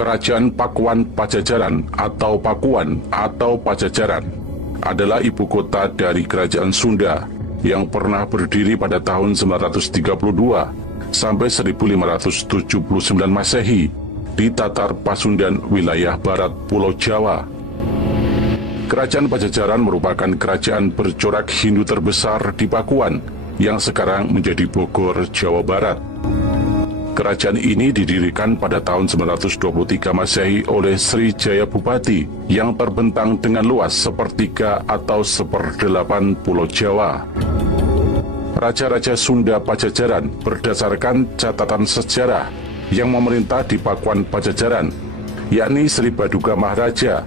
Kerajaan Pakuan Pajajaran atau Pakuan atau Pajajaran adalah ibu kota dari Kerajaan Sunda yang pernah berdiri pada tahun 932 sampai 1579 Masehi di Tatar Pasundan, wilayah barat Pulau Jawa. Kerajaan Pajajaran merupakan kerajaan bercorak Hindu terbesar di Pakuan yang sekarang menjadi Bogor, Jawa Barat. Kerajaan ini didirikan pada tahun 923 Masehi oleh Sri Jaya Bupati yang terbentang dengan luas sepertiga atau seperdelapan Pulau Jawa. Raja-raja Sunda Pajajaran berdasarkan catatan sejarah yang memerintah di Pakuan Pajajaran, yakni Sri Baduga Maharaja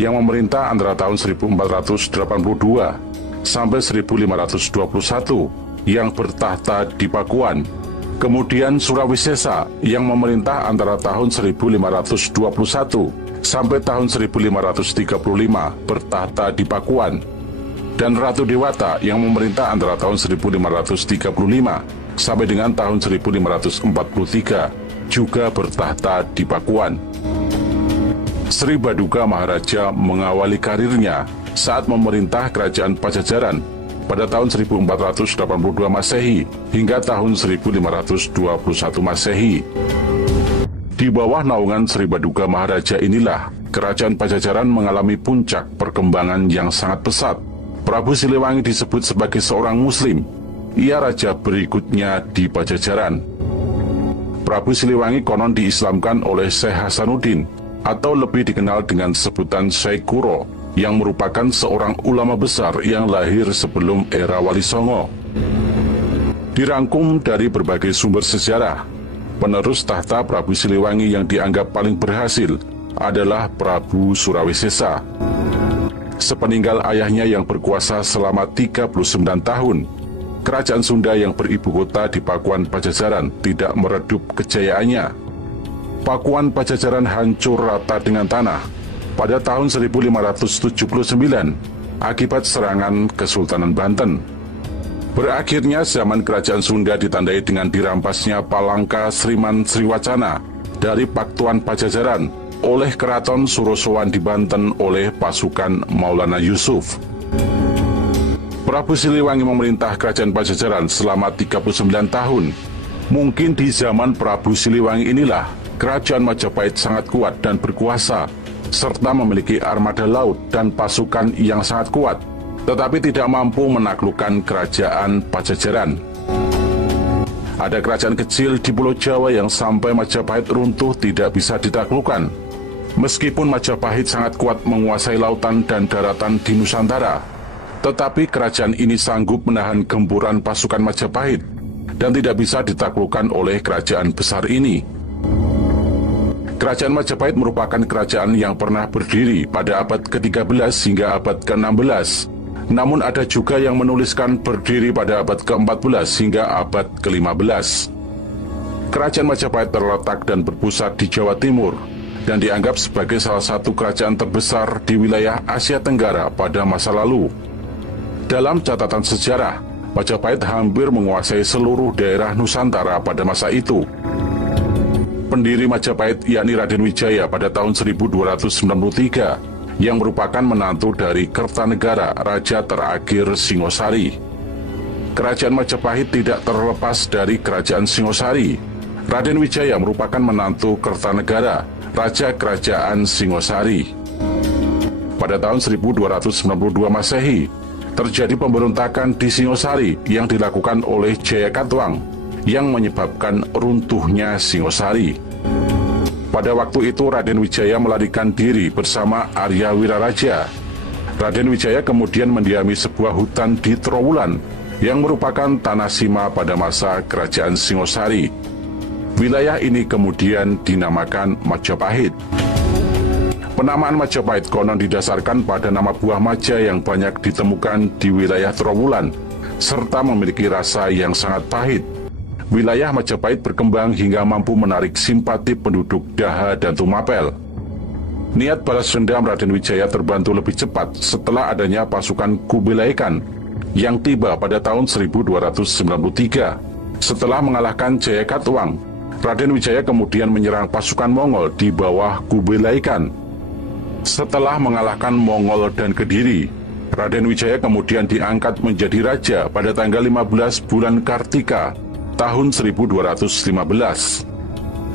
yang memerintah antara tahun 1482 sampai 1521 yang bertahta di Pakuan. Kemudian Surawisesa yang memerintah antara tahun 1521 sampai tahun 1535 bertahta di Pakuan. Dan Ratu Dewata yang memerintah antara tahun 1535 sampai dengan tahun 1543 juga bertahta di Pakuan. Sri Baduga Maharaja mengawali karirnya saat memerintah Kerajaan Pajajaran pada tahun 1482 Masehi hingga tahun 1521 Masehi. Di bawah naungan Sri Baduga Maharaja inilah Kerajaan Pajajaran mengalami puncak perkembangan yang sangat pesat. Prabu Siliwangi disebut sebagai seorang Muslim. Ia raja berikutnya di Pajajaran. Prabu Siliwangi konon diislamkan oleh Syekh Hasanuddin atau lebih dikenal dengan sebutan Syekh Kuro, yang merupakan seorang ulama besar yang lahir sebelum era Wali Songo. Dirangkum dari berbagai sumber sejarah, penerus tahta Prabu Siliwangi yang dianggap paling berhasil adalah Prabu Surawisesa. Sepeninggal ayahnya yang berkuasa selama 39 tahun, Kerajaan Sunda yang beribu kota di Pakuan Pajajaran tidak meredup kejayaannya. Pakuan Pajajaran hancur rata dengan tanah pada tahun 1579 akibat serangan Kesultanan Banten. Berakhirnya zaman Kerajaan Sunda ditandai dengan dirampasnya Palangka Sriman Sriwacana dari Pakuan Pajajaran oleh Keraton Surosowan di Banten oleh pasukan Maulana Yusuf. Prabu Siliwangi memerintah Kerajaan Pajajaran selama 39 tahun. Mungkin di zaman Prabu Siliwangi inilah Kerajaan Majapahit sangat kuat dan berkuasa, serta memiliki armada laut dan pasukan yang sangat kuat, tetapi tidak mampu menaklukkan Kerajaan Pajajaran. Ada kerajaan kecil di Pulau Jawa yang sampai Majapahit runtuh tidak bisa ditaklukkan. Meskipun Majapahit sangat kuat menguasai lautan dan daratan di Nusantara, tetapi kerajaan ini sanggup menahan gempuran pasukan Majapahit dan tidak bisa ditaklukkan oleh kerajaan besar ini. Kerajaan Majapahit merupakan kerajaan yang pernah berdiri pada abad ke-13 hingga abad ke-16. Namun ada juga yang menuliskan berdiri pada abad ke-14 hingga abad ke-15. Kerajaan Majapahit terletak dan berpusat di Jawa Timur dan dianggap sebagai salah satu kerajaan terbesar di wilayah Asia Tenggara pada masa lalu. Dalam catatan sejarah, Majapahit hampir menguasai seluruh daerah Nusantara pada masa itu. Pendiri Majapahit yakni Raden Wijaya pada tahun 1293 yang merupakan menantu dari Kertanegara, raja terakhir Singosari. Kerajaan Majapahit tidak terlepas dari Kerajaan Singosari. Raden Wijaya merupakan menantu Kertanegara, raja kerajaan Singosari. Pada tahun 1292 Masehi, terjadi pemberontakan di Singosari yang dilakukan oleh Jayakatwang yang menyebabkan runtuhnya Singosari. Pada waktu itu Raden Wijaya melarikan diri bersama Arya Wiraraja. Raden Wijaya kemudian mendiami sebuah hutan di Trowulan yang merupakan tanah sima pada masa kerajaan Singosari. Wilayah ini kemudian dinamakan Majapahit. Penamaan Majapahit konon didasarkan pada nama buah maja yang banyak ditemukan di wilayah Trowulan, serta memiliki rasa yang sangat pahit. Wilayah Majapahit berkembang hingga mampu menarik simpati penduduk Daha dan Tumapel. Niat balas dendam Raden Wijaya terbantu lebih cepat setelah adanya pasukan Kubilai Khan yang tiba pada tahun 1293. Setelah mengalahkan Jayakatwang, Raden Wijaya kemudian menyerang pasukan Mongol di bawah Kubilai Khan. Setelah mengalahkan Mongol dan Kediri, Raden Wijaya kemudian diangkat menjadi raja pada tanggal 15 bulan Kartika tahun 1215.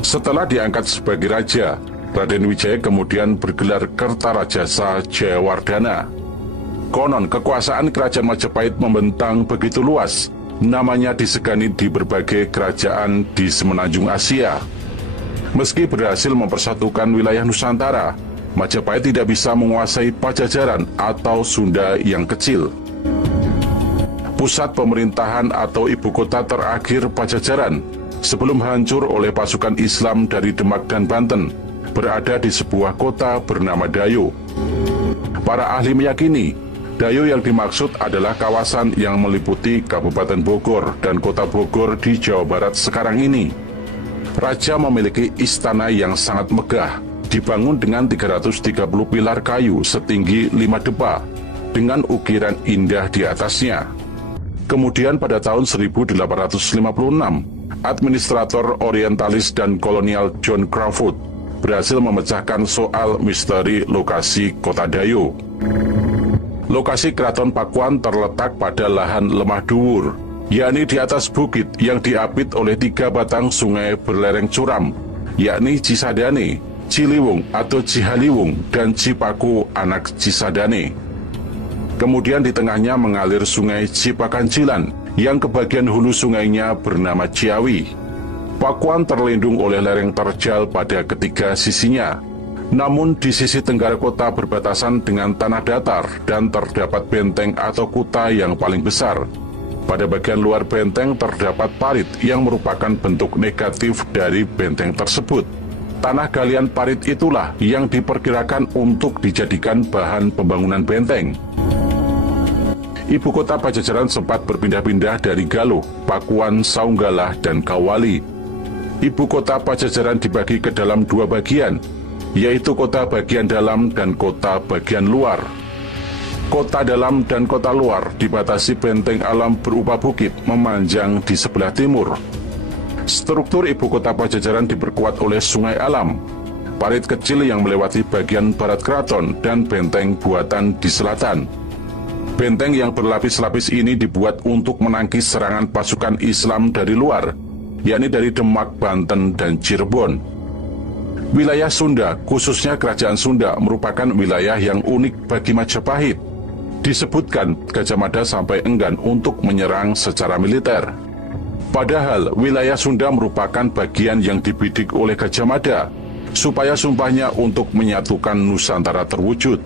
Setelah diangkat sebagai raja, Raden Wijaya kemudian bergelar Kertarajasa Jayawardhana. Konon kekuasaan kerajaan Majapahit membentang begitu luas, namanya disegani di berbagai kerajaan di semenanjung Asia. Meski berhasil mempersatukan wilayah Nusantara, Majapahit tidak bisa menguasai Pajajaran atau Sunda yang kecil. Pusat pemerintahan atau ibu kota terakhir Pajajaran sebelum hancur oleh pasukan Islam dari Demak dan Banten berada di sebuah kota bernama Dayo. Para ahli meyakini Dayo yang dimaksud adalah kawasan yang meliputi Kabupaten Bogor dan Kota Bogor di Jawa Barat sekarang ini. Raja memiliki istana yang sangat megah, dibangun dengan 330 pilar kayu setinggi 5 depa, dengan ukiran indah di atasnya. Kemudian pada tahun 1856, administrator orientalis dan kolonial John Crawford berhasil memecahkan soal misteri lokasi kota Dayo. Lokasi keraton Pakuan terletak pada lahan lemah dhuwur, yakni di atas bukit yang diapit oleh 3 batang sungai berlereng curam, yakni Cisadane, Ciliwung atau Cihaliwung, dan Cipaku anak Cisadane. Kemudian di tengahnya mengalir sungai Cipakancilan, yang kebagian hulu sungainya bernama Ciawi. Pakuan terlindung oleh lereng terjal pada ketiga sisinya. Namun di sisi tenggara kota berbatasan dengan tanah datar dan terdapat benteng atau kuta yang paling besar. Pada bagian luar benteng terdapat parit yang merupakan bentuk negatif dari benteng tersebut. Tanah galian parit itulah yang diperkirakan untuk dijadikan bahan pembangunan benteng. Ibu kota Pajajaran sempat berpindah-pindah dari Galuh, Pakuan, Saunggalah, dan Kawali. Ibu kota Pajajaran dibagi ke dalam 2 bagian, yaitu kota bagian dalam dan kota bagian luar. Kota dalam dan kota luar dibatasi benteng alam berupa bukit memanjang di sebelah timur. Struktur ibu kota Pajajaran diperkuat oleh sungai alam, parit kecil yang melewati bagian barat keraton, dan benteng buatan di selatan. Benteng yang berlapis-lapis ini dibuat untuk menangkis serangan pasukan Islam dari luar, yakni dari Demak, Banten, dan Cirebon. Wilayah Sunda, khususnya Kerajaan Sunda, merupakan wilayah yang unik bagi Majapahit. Disebutkan Gajah Mada sampai enggan untuk menyerang secara militer. Padahal wilayah Sunda merupakan bagian yang dibidik oleh Gajah Mada, supaya sumpahnya untuk menyatukan Nusantara terwujud.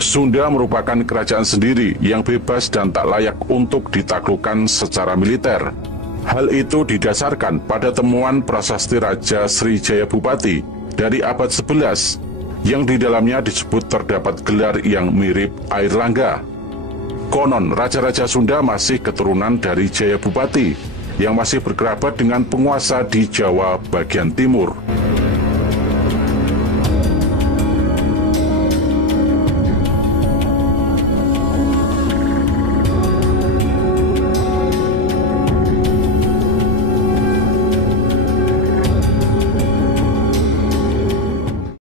Sunda merupakan kerajaan sendiri yang bebas dan tak layak untuk ditaklukkan secara militer. Hal itu didasarkan pada temuan prasasti Raja Srijaya Bupati dari abad 11, yang di dalamnya disebut terdapat gelar yang mirip air langga. Konon, Raja-Raja Sunda masih keturunan dari Jaya Bupati, yang masih berkerabat dengan penguasa di Jawa bagian timur.